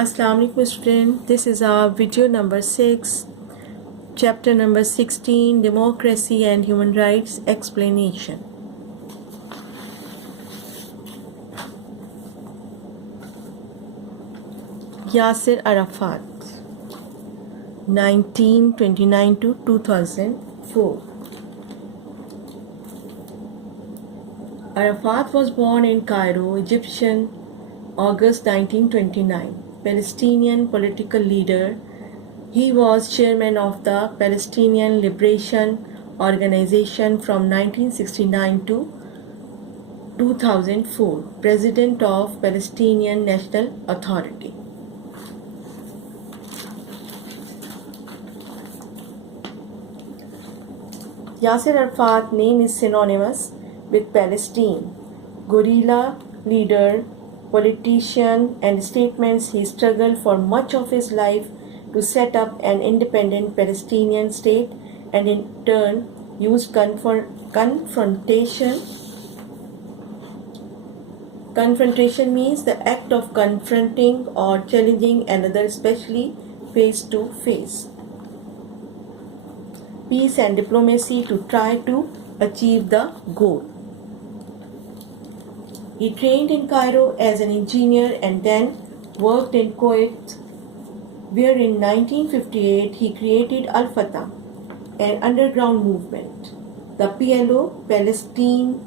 Assalamu alaikum student. This is our video number 6, chapter number 16, Democracy and Human Rights Explanation. Yasser Arafat, 1929 to 2004. Arafat was born in Cairo, Egyptian, August 1929. Palestinian political leader. He was chairman of the Palestinian Liberation Organization from 1969 to 2004, President of Palestinian National Authority. Yasser Arafat's name is synonymous with Palestine. Guerrilla leader, politician, and statements, he struggled for much of his life to set up an independent Palestinian state and in turn used confrontation. Confrontation means the act of confronting or challenging another, especially face to face. Peace and diplomacy to try to achieve the goal. He trained in Cairo as an engineer and then worked in Kuwait, where in 1958 he created Al-Fatah, an underground movement, the PLO, Palestine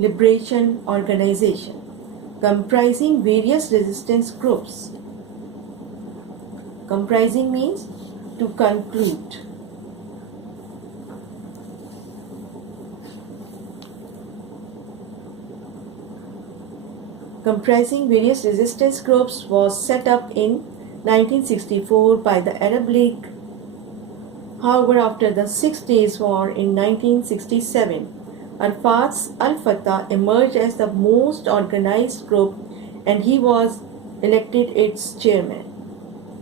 Liberation Organization, comprising various resistance groups. Comprising means to conclude. Comprising various resistance groups, was set up in 1964 by the Arab League. However, after the 6 Days War in 1967, Arafat's Al-Fatah emerged as the most organized group and he was elected its chairman,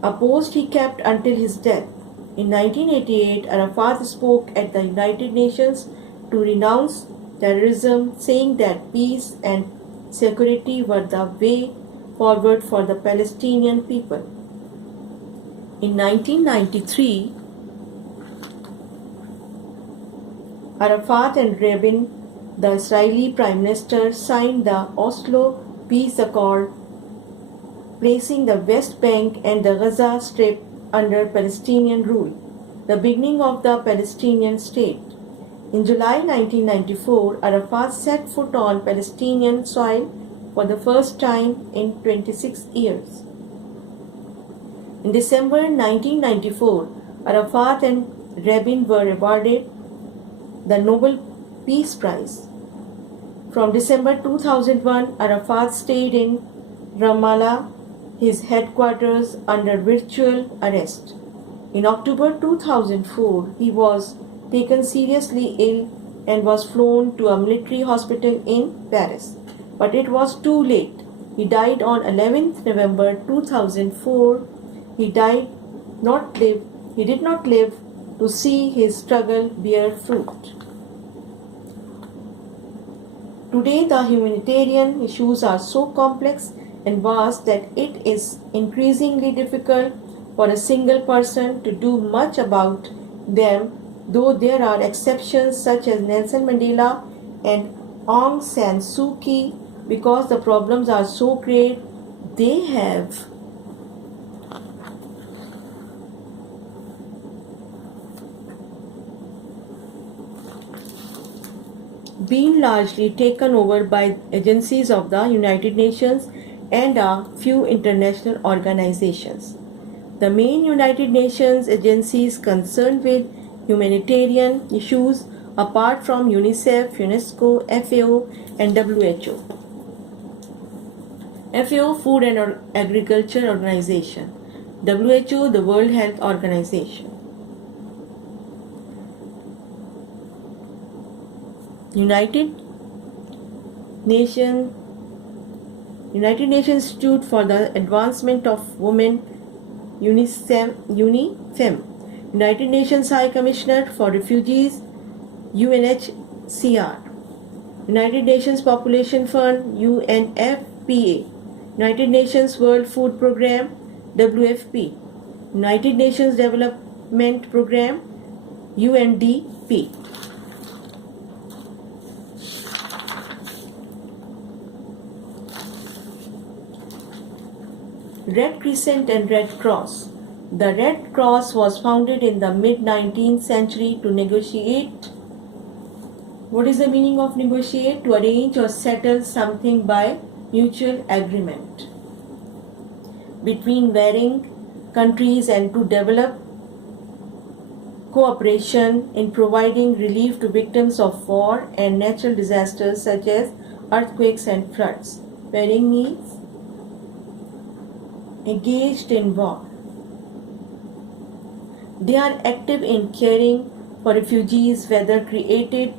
a post he kept until his death. In 1988, Arafat spoke at the United Nations to renounce terrorism, saying that peace and security were the way forward for the Palestinian people. In 1993, Arafat and Rabin, the Israeli Prime Minister, signed the Oslo Peace Accord, placing the West Bank and the Gaza Strip under Palestinian rule, the beginning of the Palestinian state. In July 1994, Arafat set foot on Palestinian soil for the first time in 26 years. In December 1994, Arafat and Rabin were awarded the Nobel Peace Prize. From December 2001, Arafat stayed in Ramallah, his headquarters, under virtual arrest. In October 2004, he was taken seriously ill and was flown to a military hospital in Paris. But it was too late. He died on 11th November 2004. He did not live to see his struggle bear fruit. Today, the humanitarian issues are so complex and vast that it is increasingly difficult for a single person to do much about them, though there are exceptions such as Nelson Mandela and Aung San Suu Kyi. Because the problems are so great, they have been largely taken over by agencies of the United Nations and a few international organizations. The main United Nations agencies concerned with humanitarian issues, apart from UNICEF, UNESCO, FAO, and WHO. FAO, Food and Agriculture Organization. WHO, the World Health Organization. United Nations Institute for the Advancement of Women, UNIFEM. United Nations High Commissioner for Refugees, UNHCR. United Nations Population Fund, UNFPA. United Nations World Food Program, WFP. United Nations Development Program, UNDP. Red Crescent and Red Cross. The Red Cross was founded in the mid-19th century to negotiate. What is the meaning of negotiate? To arrange or settle something by mutual agreement between varying countries and to develop cooperation in providing relief to victims of war and natural disasters such as earthquakes and floods. Varying means engaged in war. They are active in caring for refugees, whether created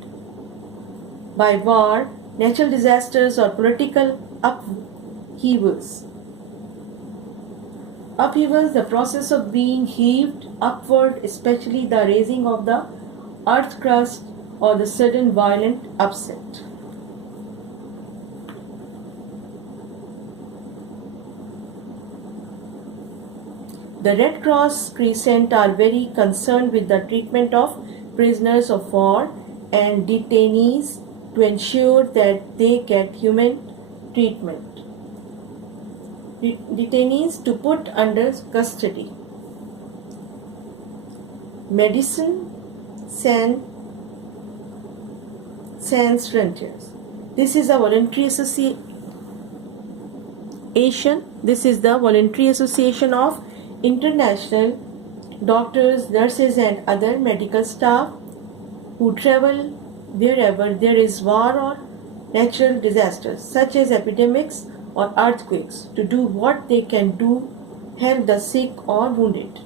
by war, natural disasters, or political upheavals. Upheavals, the process of being heaved upward, especially the raising of the earth crust or the sudden violent upset. The Red Cross Crescent are very concerned with the treatment of prisoners of war and detainees to ensure that they get human treatment. Detainees to put under custody. Medicine Sans Frontiers. This is a voluntary association. This is the voluntary association of international doctors, nurses, and other medical staff who travel wherever there is war or natural disasters such as epidemics or earthquakes to do what they can do, help the sick or wounded.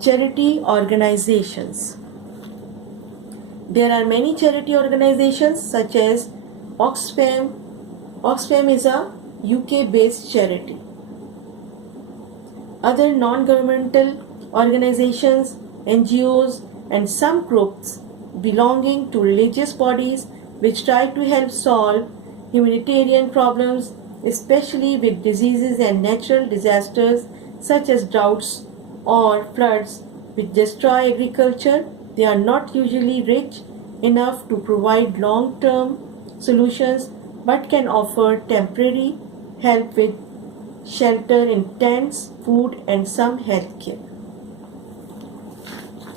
Charity organizations. There are many charity organizations such as Oxfam. Oxfam is a UK-based charity. Other non-governmental organizations, NGOs, and some groups belonging to religious bodies which try to help solve humanitarian problems, especially with diseases and natural disasters such as droughts or floods which destroy agriculture. They are not usually rich enough to provide long-term solutions but can offer temporary help with shelter in tents, food, and some health care.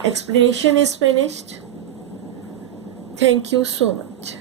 Explanation is finished. Thank you so much.